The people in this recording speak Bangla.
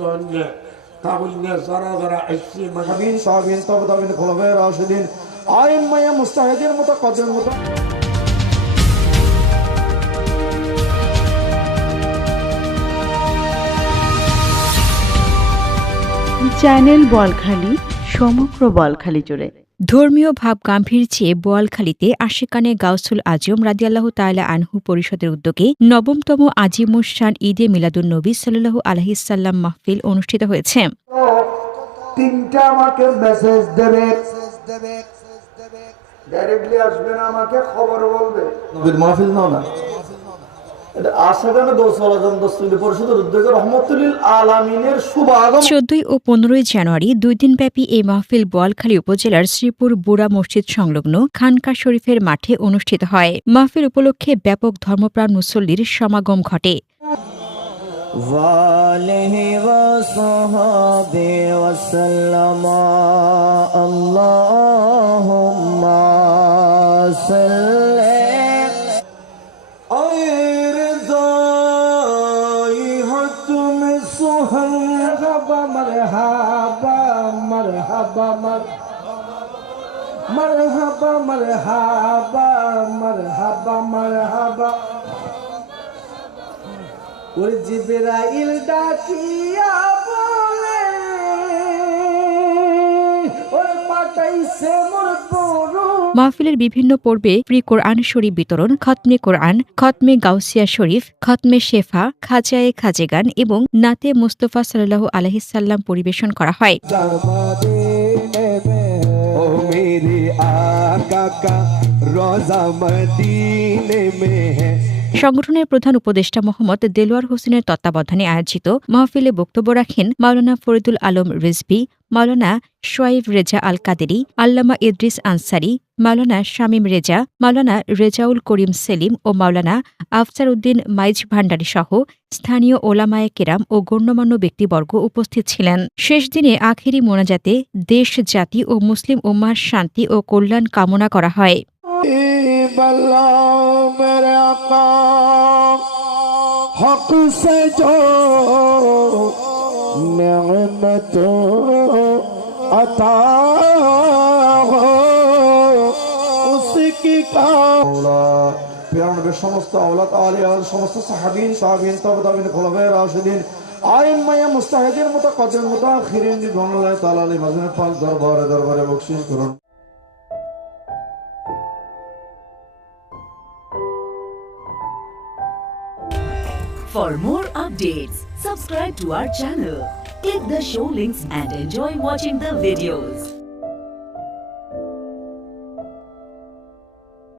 জন্য তাহলে যারা যারা আসছে মাহাবিন সাহাবিন তাবিন খোলাফায়ে রাশিদিন আইম্মায়ে মুস্তাহিদিন মুতাকাদ্দিম চ্যানেল বলখালী, সমগ্র বলখালী জুড়ে। ধর্মীয় ভাব গাম্ভীর চেয়ে বোয়ালখালীতে আশিকানে গাউসুল আজম রাদিয়াল্লাহু তাআলা আনহু পরিষদের উদ্যোগে নবমতম আজিমুশ-শান ঈদে মিলাদুন-নবী সাল্লাল্লাহু আলাইহি সাল্লাম মাহফিল অনুষ্ঠিত হয়েছে। তিনটা আমাকে মেসেজ দেবে, ডাইরেক্টলি আসবে না, আমাকে খবর বলবে। নবীর মাহফিল না এটা আশিকানে গাউসুল আজম পরিষদের উদ্যোগে রহমতুল্লিল আলামিনের শুভ আগমন। 14 ও 15 জানুয়ারি 2 দিনব্যাপী এই মাহফিল বোয়ালখালী উপজেলার শ্রীপুর বুড়া মসজিদ সংলগ্ন খানকা শরীফের মাঠে অনুষ্ঠিত হয়। মাহফিল উপলক্ষে ব্যাপক ধর্মপ্রাণ মুসল্লির সমাগম ঘটে। मरहबा मरहबा मरहबा मरहबा मरहबा मरहबा और जिब्राइल डाकिया बोले और पाठाইছে মোর বড়। মাহফিলের বিভিন্ন পর্বে প্রি কোরআন শরীফ বিতরণ, খতমে কোরআন, খতমে গাউসিয়া শরীফ, খতমে শেফা, খাজায়ে খাজেগান এবং নাতে মুস্তাফা সাল্লাল্লাহু আলাইহি সাল্লাম পরিবেশন করা হয়। সংগঠনের প্রধান উপদেষ্টা মোহাম্মদ দেলোয়ার হোসেনের তত্ত্বাবধানে আয়োজিত মাহফিলে বক্তব্য রাখেন মাওলানা ফরিদুল আলম রিজভী, মাওলানা শোয়াইব রেজা আল কাদেরী, আল্লামা ইদ্রিস আনসারী, মাওলানা শামীম রেজা, মাওলানা রেজাউল করিম সেলিম ও মাওলানা আফসার উদ্দিন মাইজ ভান্ডারী সহ স্থানীয় ওলামায়ে কেরাম ও গণ্যমান্য ব্যক্তিবর্গ উপস্থিত ছিলেন। শেষ দিনে আখেরি মোনাজাতে দেশ, জাতি ও মুসলিম উম্মাহর শান্তি ও কল্যাণ কামনা করা হয়। हक से जो नेमत अता हो उसकी পিরানবের সমস্ত আওলাদ আলী আল সমস্ত সাহাবীন তাবিন তাবিন খোলাফায়ে রাশিদিন আইম্মায়ে মুস্তাহিদিন মুতাকাদ্দিম মুতাআখিরিন রিদওয়ানুল্লাহি তাআলা আলাইহিম আজমাইন পাক দরবারে বকশিশ করুন। For more updates, subscribe to our channel, click the show links and enjoy watching the videos.